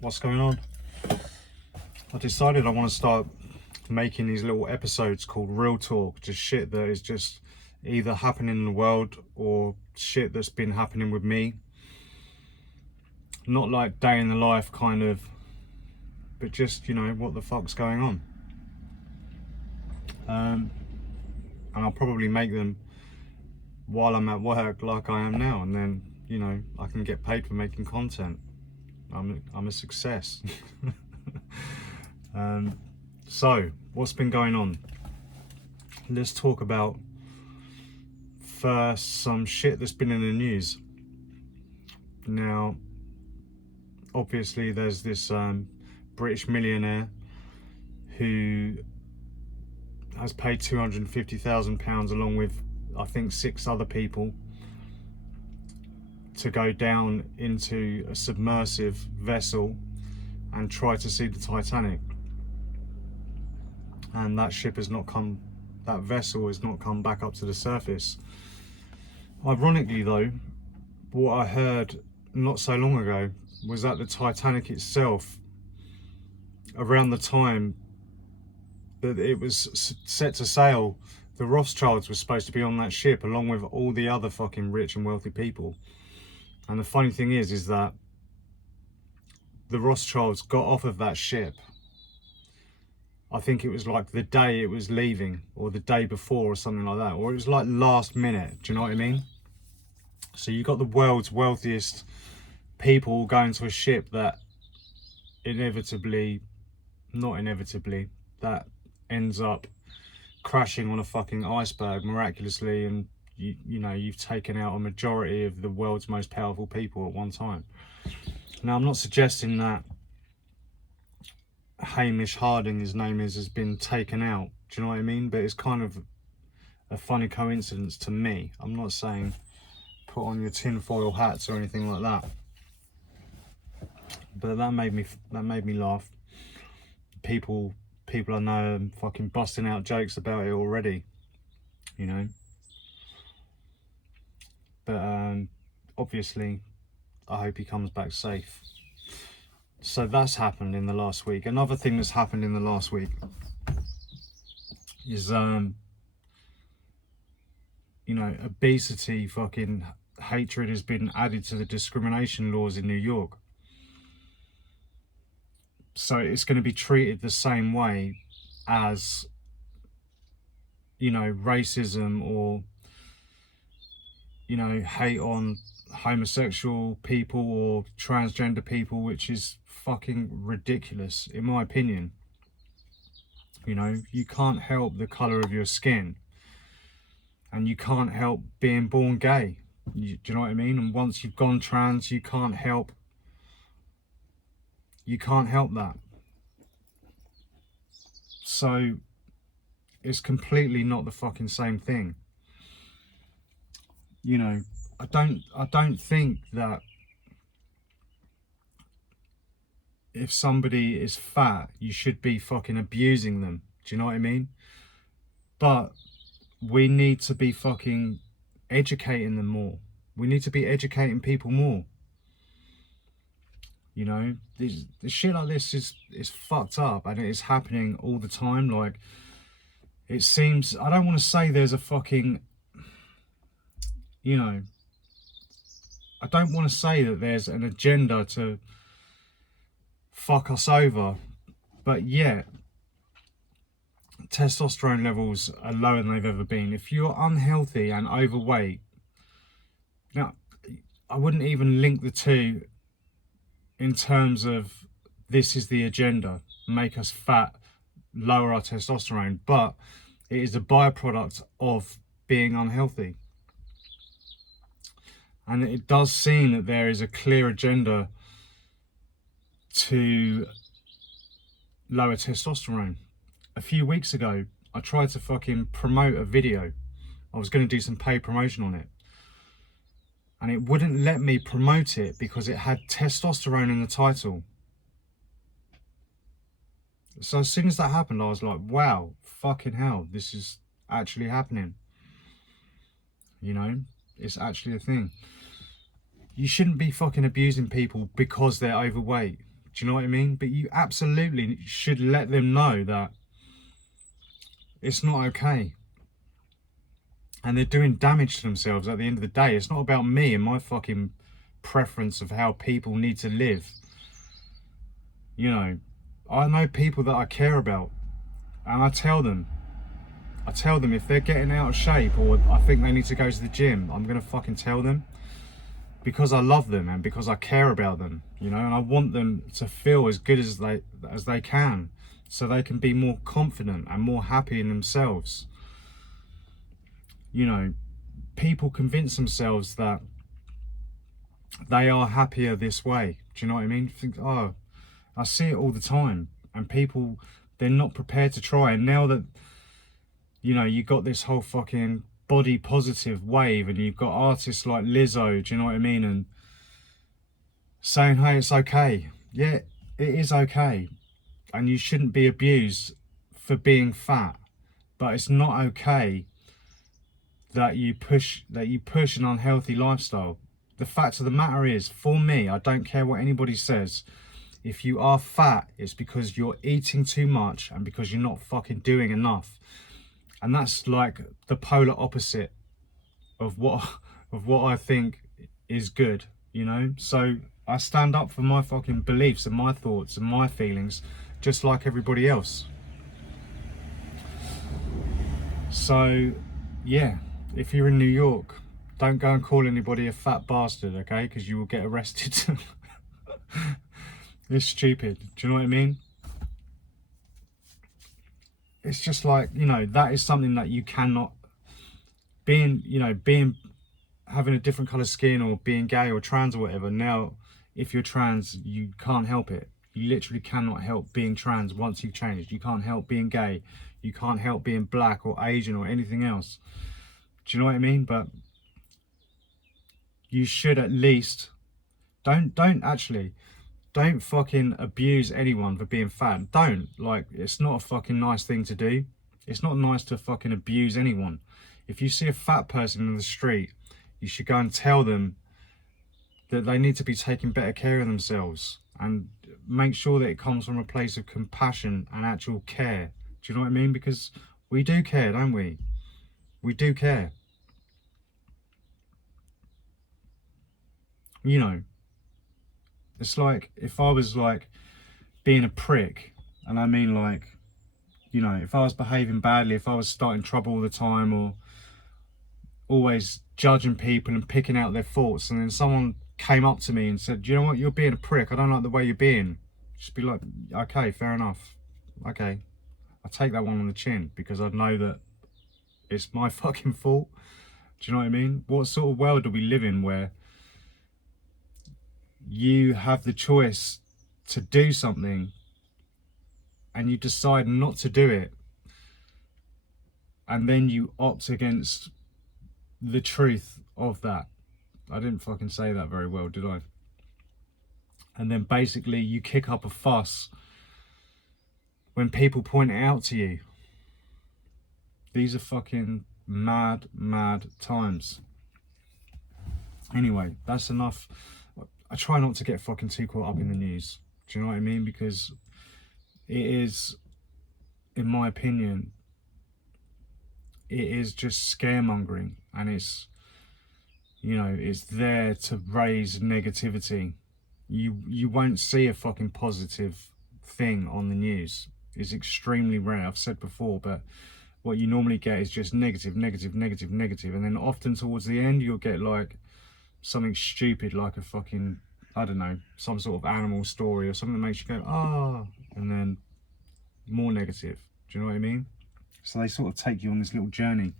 What's going on? I decided I want to start making these little episodes called Real Talk, just shit that is just either happening in the world or shit that's been happening with me. Not like day in the life kind of, but just, you know, what the fuck's going on. And I'll probably make them while I'm at work like I am now, and then, you know, I can get paid for making content. I'm a success. So what's been going on? Let's talk about first some shit that's been in the news. Now, obviously there's this British millionaire who has paid £250,000 along with I think 6 other people to go down into a submersive vessel and try to see the Titanic. And that ship has not come, that vessel has not come back up to the surface. Ironically though, what I heard not so long ago was that the Titanic itself, around the time that it was set to sail, the Rothschilds were supposed to be on that ship along with all the other fucking rich and wealthy people. And the funny thing is that the Rothschilds got off of that ship, I think it was like the day it was leaving or the day before or something like that, or it was like last minute, do you know what I mean? So you got the world's wealthiest people going to a ship that that ends up crashing on a fucking iceberg miraculously, and you know, you've taken out a majority of the world's most powerful people at one time. Now, I'm not suggesting that Hamish Harding, his name is, has been taken out, do you know what I mean? But it's kind of a funny coincidence to me. I'm not saying put on your tinfoil hats or anything like that, but that made me laugh. People I know are fucking busting out jokes about it already, you know. But obviously I hope he comes back safe. So that's happened in the last week. Another thing that's happened in the last week is you know, obesity fucking hatred has been added to the discrimination laws in New York. So it's going to be treated the same way as, you know, racism or, you know, hate on homosexual people or transgender people, which is fucking ridiculous in my opinion. You know, you can't help the colour of your skin, and you can't help being born gay. Do you know what I mean? And once you've gone trans, you can't help that. So it's completely not the fucking same thing. You know, I don't think that if somebody is fat, you should be fucking abusing them. Do you know what I mean? But we need to be fucking educating them more. We need to be educating people more. You know, the shit like this is fucked up, and it is happening all the time. Like, it seems, I don't want to say there's a fucking, you know, I don't want to say that there's an agenda to fuck us over, but yet testosterone levels are lower than they've ever been. If you're unhealthy and overweight, now I wouldn't even link the two in terms of this is the agenda, make us fat, lower our testosterone, but it is a byproduct of being unhealthy. And it does seem that there is a clear agenda to lower testosterone. A few weeks ago, I tried to fucking promote a video. I was going to do some paid promotion on it, and it wouldn't let me promote it because it had testosterone in the title. So as soon as that happened, I was like, wow, fucking hell, this is actually happening. You know, it's actually a thing. You shouldn't be fucking abusing people because they're overweight. Do you know what I mean? But you absolutely should let them know that it's not okay. And they're doing damage to themselves at the end of the day. It's not about me and my fucking preference of how people need to live. You know, I know people that I care about, and I tell them if they're getting out of shape or I think they need to go to the gym, I'm gonna fucking tell them, because I love them and because I care about them, you know, and I want them to feel as good as they can, so they can be more confident and more happy in themselves. You know, people convince themselves that they are happier this way. Do you know what I mean? Think, oh, I see it all the time, and people, they're not prepared to try. And now that, you know, you got this whole fucking body positive wave, and you've got artists like Lizzo, do you know what I mean, and saying, hey, it's okay. Yeah, it is okay, and you shouldn't be abused for being fat, but it's not okay that you push an unhealthy lifestyle. The fact of the matter is, for me, I don't care what anybody says, if you are fat, it's because you're eating too much and because you're not fucking doing enough. And that's like the polar opposite of what I think is good, you know? So I stand up for my fucking beliefs and my thoughts and my feelings, just like everybody else. So yeah, if you're in New York, don't go and call anybody a fat bastard, okay? Because you will get arrested. It's stupid. Do you know what I mean? It's just like, you know, that is something that you cannot, having a different colour skin or being gay or trans or whatever. Now, if you're trans, you can't help it. You literally cannot help being trans once you've changed. You can't help being gay. You can't help being black or Asian or anything else. Do you know what I mean? But you should at least, don't fucking abuse anyone for being fat. Don't. Like, it's not a fucking nice thing to do. It's not nice to fucking abuse anyone. If you see a fat person in the street, you should go and tell them that they need to be taking better care of themselves, and make sure that it comes from a place of compassion and actual care. Do you know what I mean? Because we do care, don't we? We do care. You know, it's like if I was like being a prick, and I mean like, you know, if I was behaving badly, if I was starting trouble all the time, or always judging people and picking out their faults, and then someone came up to me and said, you know what, you're being a prick, I don't like the way you're being, just be like, okay, fair enough, okay, I take that one on the chin, because I know that it's my fucking fault. Do you know what I mean? What sort of world do we live in where you have the choice to do something and you decide not to do it, and then you opt against the truth of that? I didn't fucking say that very well, did I? And then basically you kick up a fuss when people point it out to you. These are fucking mad times. Anyway, that's enough. I try not to get fucking too caught up in the news. Do you know what I mean? Because it is, in my opinion, it is just scaremongering, and it's, you know, it's there to raise negativity. You won't see a fucking positive thing on the news. It's extremely rare. I've said before, but what you normally get is just negative, and then often towards the end you'll get like something stupid, like a fucking, I don't know, some sort of animal story or something that makes you go, ah, and then more negative. Do you know what I mean? So they sort of take you on this little journey,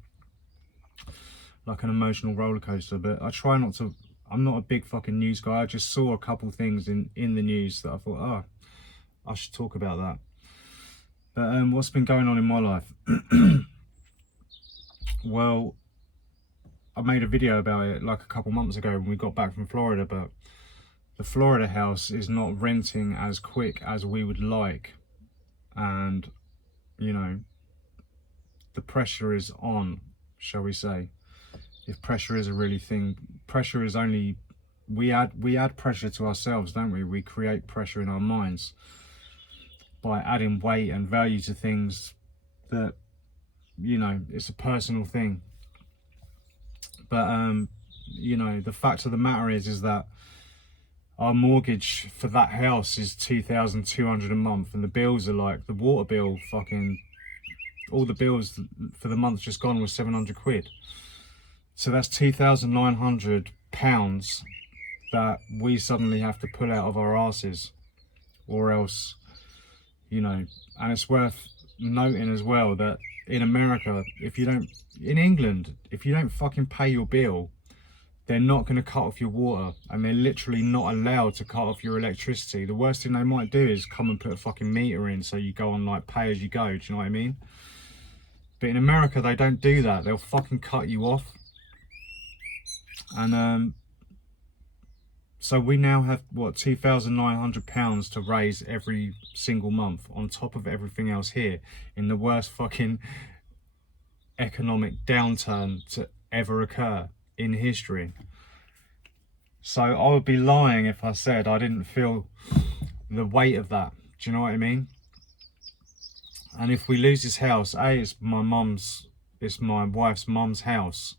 like an emotional roller coaster. But I try not to, I'm not a big fucking news guy. I just saw a couple things in the news that I thought, oh, I should talk about that. But what's been going on in my life? Well, I made a video about it like a couple months ago when we got back from Florida, but the Florida house is not renting as quick as we would like. And, you know, the pressure is on, shall we say. If pressure is a really thing, pressure is only we add pressure to ourselves, don't we? We create pressure in our minds by adding weight and value to things that, you know, it's a personal thing. But you know, the fact of the matter is that our mortgage for that house is 2,200 a month, and the bills are like, the water bill, fucking all the bills for the month just gone was 700 quid. So that's £2,900 that we suddenly have to pull out of our asses, or else, you know. And it's worth noting as well that in America, in England, if you don't fucking pay your bill, they're not going to cut off your water, and they're literally not allowed to cut off your electricity. The worst thing they might do is come and put a fucking meter in, so you go on like pay as you go. Do you know what I mean? But in America, they don't do that. They'll fucking cut you off. And so we now have, what, £2,900 to raise every single month, on top of everything else here, in the worst fucking economic downturn to ever occur in history. So I would be lying if I said I didn't feel the weight of that. Do you know what I mean? And if we lose this house, it's my wife's mum's house.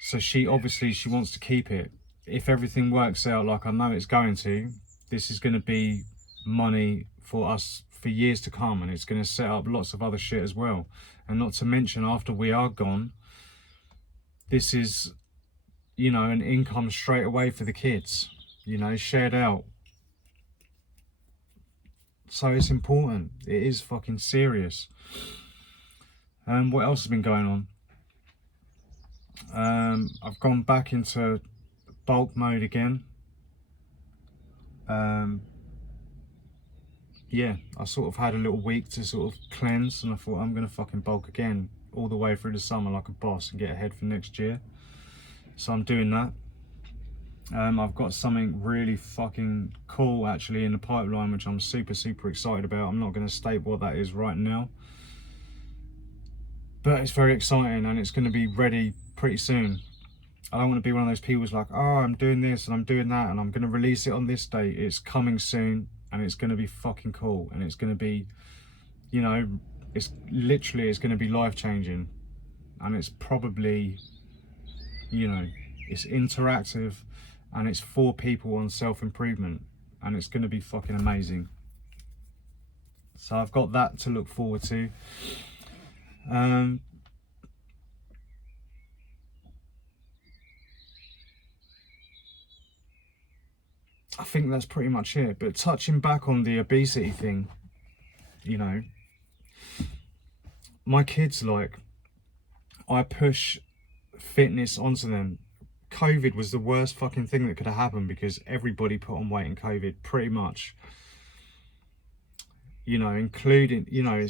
So she wants to keep it. If everything works out like I know it's going to, this is going to be money for us for years to come, and it's going to set up lots of other shit as well. And not to mention, after we are gone, this is, you know, an income straight away for the kids, you know, shared out. So it's important. It is fucking serious. What else has been going on? I've gone back into bulk mode again. Yeah, I sort of had a little week to sort of cleanse, and I thought I'm gonna fucking bulk again all the way through the summer like a boss and get ahead for next year. So I'm doing that. I've got something really fucking cool actually in the pipeline, which I'm super excited about. I'm not going to state what that is right now, but it's very exciting, and it's going to be ready pretty soon. I don't want to be one of those people who's like, oh, I'm doing this and I'm doing that and I'm going to release it on this date. It's coming soon, and it's going to be fucking cool, and it's going to be, you know, it's going to be life-changing. And it's probably, you know, it's interactive, and it's for people on self-improvement, and it's going to be fucking amazing. So I've got that to look forward to. I think that's pretty much it. But touching back on the obesity thing, you know, my kids, like, I push fitness onto them. COVID was the worst fucking thing that could have happened, because everybody put on weight in COVID, pretty much. You know, including, you know,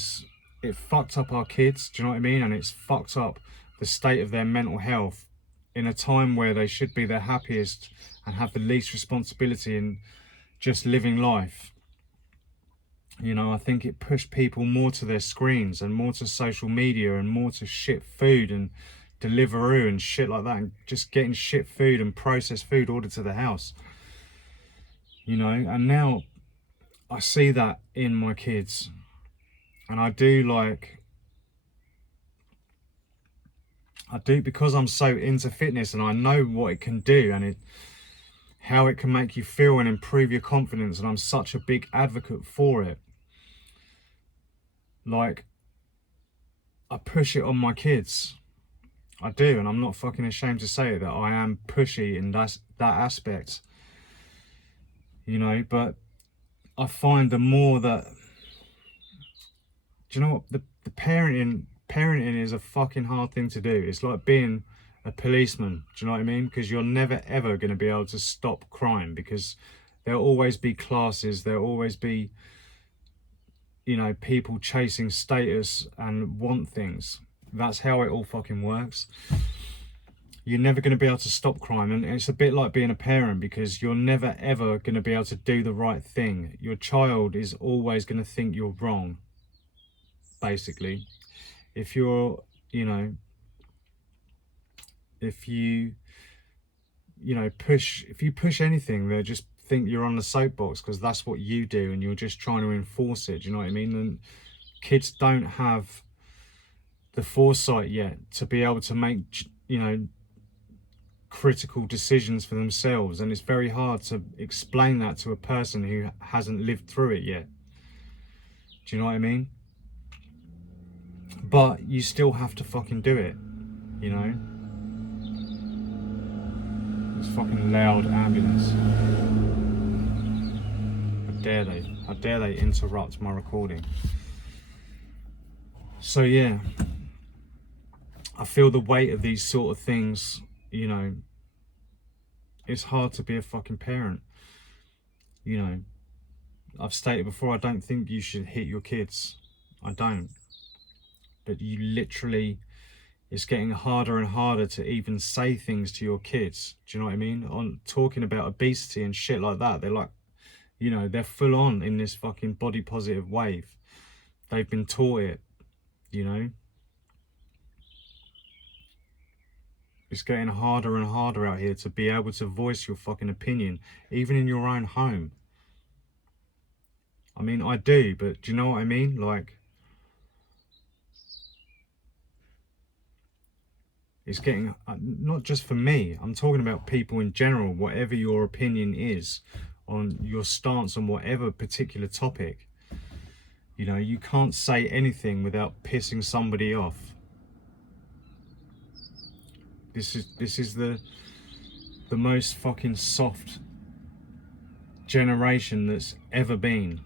it fucked up our kids, do you know what I mean? And it's fucked up the state of their mental health in a time where they should be their happiest and have the least responsibility in just living life. You know, I think it pushed people more to their screens and more to social media and more to shit food and Deliveroo and shit like that, and just getting shit food and processed food ordered to the house. You know, and now I see that in my kids, and I do, because I'm so into fitness and I know what it can do and how it can make you feel and improve your confidence, and I'm such a big advocate for it. Like, I push it on my kids. I do, and I'm not fucking ashamed to say it, that I am pushy in that aspect. You know, but I find the more that, do you know what, the parenting is a fucking hard thing to do. It's like being a policeman, do you know what I mean? Because you're never ever going to be able to stop crime, because there'll always be classes, there'll always be, you know, people chasing status and want things. That's how it all fucking works. You're never going to be able to stop crime, and it's a bit like being a parent, because you're never ever going to be able to do the right thing. Your child is always going to think you're wrong, basically. If you're, you know, if you you know, if you push anything, they just think you're on the soapbox because that's what you do and you're just trying to enforce it. Do you know what I mean? And kids don't have the foresight yet to be able to make, you know, critical decisions for themselves, and it's very hard to explain that to a person who hasn't lived through it yet. Do you know what I mean? But you still have to fucking do it, you know? It's fucking loud ambulance. How dare they? How dare they interrupt my recording? So yeah, I feel the weight of these sort of things, you know. It's hard to be a fucking parent, you know. I've stated before, I don't think you should hit your kids. I don't. But you literally, it's getting harder and harder to even say things to your kids. Do you know what I mean? On talking about obesity and shit like that, they're like, you know, they're full on in this fucking body positive wave. They've been taught it, you know. It's getting harder and harder out here to be able to voice your fucking opinion, even in your own home. I mean, I do, but do you know what I mean? Like, it's getting, not just for me, I'm talking about people in general, whatever your opinion is on your stance on whatever particular topic. You know, you can't say anything without pissing somebody off. This is the most fucking soft generation that's ever been.